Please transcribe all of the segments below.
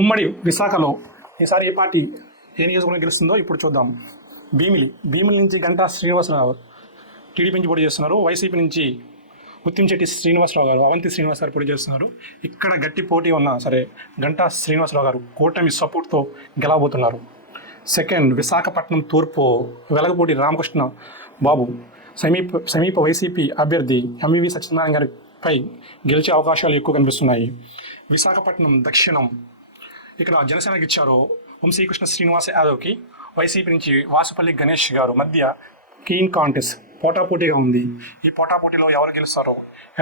ఉమ్మడి విశాఖలో ఈసారి ఏ పార్టీ ఏ నియోజకవర్గం గెలుస్తుందో ఇప్పుడు చూద్దాం. భీమిలి నుంచి గంటా శ్రీనివాసరావు టీడీపీ నుంచి పోటీ చేస్తున్నారు. వైసీపీ నుంచి ముత్యంశెట్టి శ్రీనివాసరావు గారు, అవంతి శ్రీనివాస్ గారు పోటీ చేస్తున్నారు. ఇక్కడ గట్టి పోటీ ఉన్నా సరే గంటా శ్రీనివాసరావు గారు కూటమి సపోర్ట్తో గెలవబోతున్నారు. సెకండ్, విశాఖపట్నం తూర్పు వెలగపూడి రామకృష్ణ బాబు సమీప వైసీపీ అభ్యర్థి ఎంవివి సత్యనారాయణ గారిపై గెలిచే అవకాశాలు ఎక్కువ కనిపిస్తున్నాయి. విశాఖపట్నం దక్షిణం ఇక్కడ జనసేనకి ఇచ్చారు వంశీకృష్ణ శ్రీనివాస్ యాదవ్కి, వైసీపీ నుంచి వాసుపల్లి గణేష్ గారు మధ్య కీన్ కాంటెస్ట్ పోటాపోటీగా ఉంది. ఈ పోటాపోటీలో ఎవరు గెలుస్తారో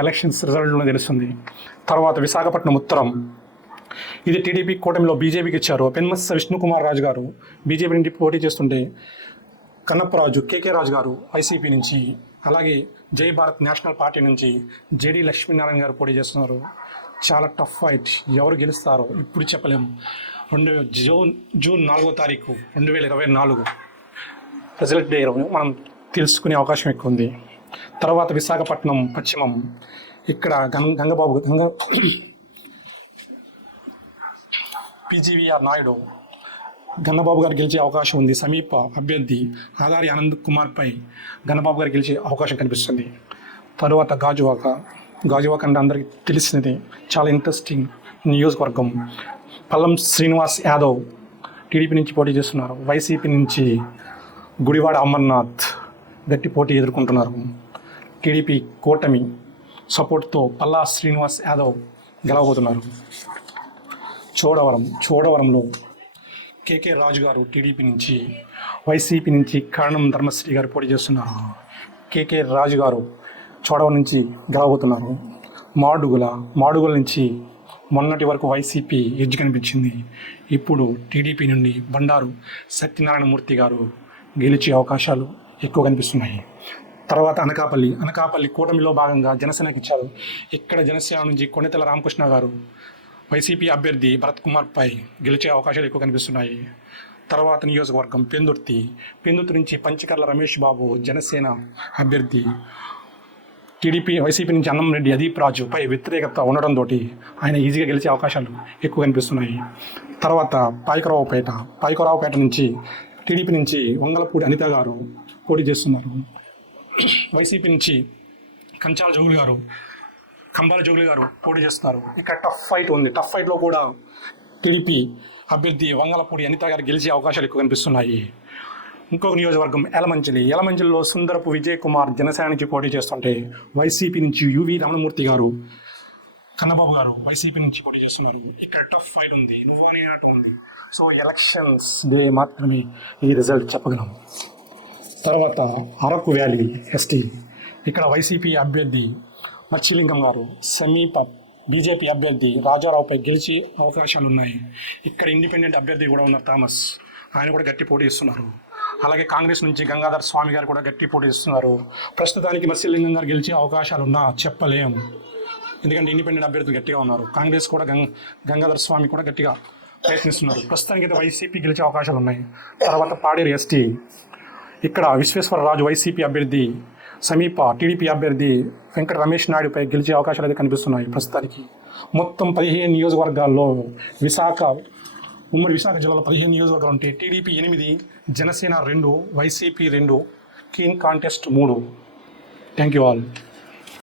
ఎలక్షన్స్ రిజల్ట్లో తెలుస్తుంది. తర్వాత విశాఖపట్నం ఉత్తరం, ఇది టీడీపీ కూటమిలో బీజేపీకి ఇచ్చారు. పెన్మత్స విష్ణుకుమార్ రాజు గారు బీజేపీ నుండి పోటీ చేస్తుంటే కన్నప్పరాజు కేకే రాజు గారు వైసీపీ నుంచి, అలాగే జై భారత్ నేషనల్ పార్టీ నుంచి జేడి లక్ష్మీనారాయణ గారు పోటీ చేస్తున్నారు. చాలా టఫ్ ఫైట్, ఎవరు గెలుస్తారో ఇప్పుడు చెప్పలేము. జూన్ 4వ తారీఖు 2024 రిజల్ట్ డే మనం తెలుసుకునే అవకాశం ఎక్కువ ఉంది. తర్వాత విశాఖపట్నం పశ్చిమం, ఇక్కడ పీజీవీఆర్ నాయుడు గన్నబాబు గారు గెలిచే అవకాశం ఉంది. సమీప అభ్యర్థి ఆదారి ఆనంద్ కుమార్పై గన్నబాబు గారు గెలిచే అవకాశం కనిపిస్తుంది. తరువాత గాజువాక అంటే అందరికీ తెలిసినది, చాలా ఇంట్రెస్టింగ్ నియోజకవర్గం. పల్లం శ్రీనివాస్ యాదవ్ టీడీపీ నుంచి పోటీ చేస్తున్నారు. వైసీపీ నుంచి గుడివాడ అమర్నాథ్ గట్టి పోటీ ఎదుర్కొంటున్నారు. టీడీపీ కూటమి సపోర్ట్తో పల్లా శ్రీనివాస్ యాదవ్ గెలవబోతున్నారు. చోడవరంలో కేకే రాజు గారు టీడీపీ నుంచి, వైసీపీ నుంచి కరణం ధర్మశ్రీ గారు పోటీ చేస్తున్నారు. కేకే రాజు గారు చోడవరం నుంచి గెలవబోతున్నారు. మాడుగుల నుంచి మొన్నటి వరకు వైసీపీ ఎడ్జ్ కనిపించింది. ఇప్పుడు టీడీపీ నుండి బండారు సత్యనారాయణ మూర్తి గారు గెలిచే అవకాశాలు ఎక్కువ కనిపిస్తున్నాయి. తర్వాత అనకాపల్లి కూటమిలో భాగంగా జనసేనకి ఇచ్చారు. ఇక్కడ జనసేన నుంచి కొణితెల రామకృష్ణ గారు వైసీపీ అభ్యర్థి భరత్ కుమార్పై గెలిచే అవకాశాలు ఎక్కువ కనిపిస్తున్నాయి. తర్వాత నియోజకవర్గం పెందుర్తి నుంచి పంచకర్ల రమేష్ బాబు జనసేన అభ్యర్థి, వైసీపీ నుంచి అన్నంరెడ్డి అదీప్ రాజుపై వ్యతిరేకత ఉండడంతో ఆయన ఈజీగా గెలిచే అవకాశాలు ఎక్కువ కనిపిస్తున్నాయి. తర్వాత పాయకరావుపేట నుంచి టీడీపీ నుంచి వంగలపూడి అనిత గారు పోటీ చేస్తున్నారు. వైసీపీ నుంచి కంబాల జోగులు గారు పోటీ చేస్తున్నారు. ఇక్కడ టఫ్ ఫైట్ ఉంది. టఫ్ ఫైట్లో కూడా టీడీపీ అభ్యర్థి వంగలపూడి అనిత గారు గెలిచే అవకాశాలు ఎక్కువ కనిపిస్తున్నాయి. ఇంకొక నియోజకవర్గం యలమంచిలిలో సుందరపు విజయ్ కుమార్ జనసేన నుంచి పోటీ చేస్తుంటే, వైసీపీ నుంచి యువి రమణమూర్తి గారు కన్నబాబు గారు వైసీపీ నుంచి పోటీ చేస్తున్నారు. ఇక్కడ టఫ్ ఫైట్ ఉంది, నువ్వనేనట్టు ఉంది. సో ఎలక్షన్స్ డే మాత్రమే ఈ రిజల్ట్ చెప్పగలం. తర్వాత అరకు వ్యాలీ ఎస్టీ, ఇక్కడ వైసీపీ అభ్యర్థి మచ్చిలింగం గారు సమీప బీజేపీ అభ్యర్థి రాజారావుపై గెలిచే అవకాశాలు ఉన్నాయి. ఇక్కడ ఇండిపెండెంట్ అభ్యర్థి కూడా ఉన్నారు థామస్, ఆయన కూడా గట్టి పోటీ ఇస్తున్నారు. అలాగే కాంగ్రెస్ నుంచి గంగాధర్ స్వామి గారు కూడా గట్టి పోటీ ఇస్తున్నారు. ప్రస్తుతానికి మత్స్యలింగం గారు గెలిచే అవకాశాలున్నా చెప్పలేం, ఎందుకంటే ఇండిపెండెంట్ అభ్యర్థులు గట్టిగా ఉన్నారు. కాంగ్రెస్ కూడా గంగాధర్ స్వామి కూడా గట్టిగా ప్రయత్నిస్తున్నారు. ప్రస్తుతానికి అయితే వైసీపీ గెలిచే అవకాశాలు ఉన్నాయి. తర్వాత పాడేరు ఎస్టీ, ఇక్కడ విశ్వేశ్వరరాజు వైసీపీ అభ్యర్థి సమీప టీడీపీ అభ్యర్థి వెంకట రమేష్ నాయుడుపై గెలిచే అవకాశాలు అయితే కనిపిస్తున్నాయి. ప్రస్తుతానికి మొత్తం 15 నియోజకవర్గాల్లో ఉమ్మడి విశాఖ జిల్లాలో 15 నియోజకవర్గాలు ఉంటే TDP 8, Janasena 2, YCP 2, keen contest 3. Thank you all.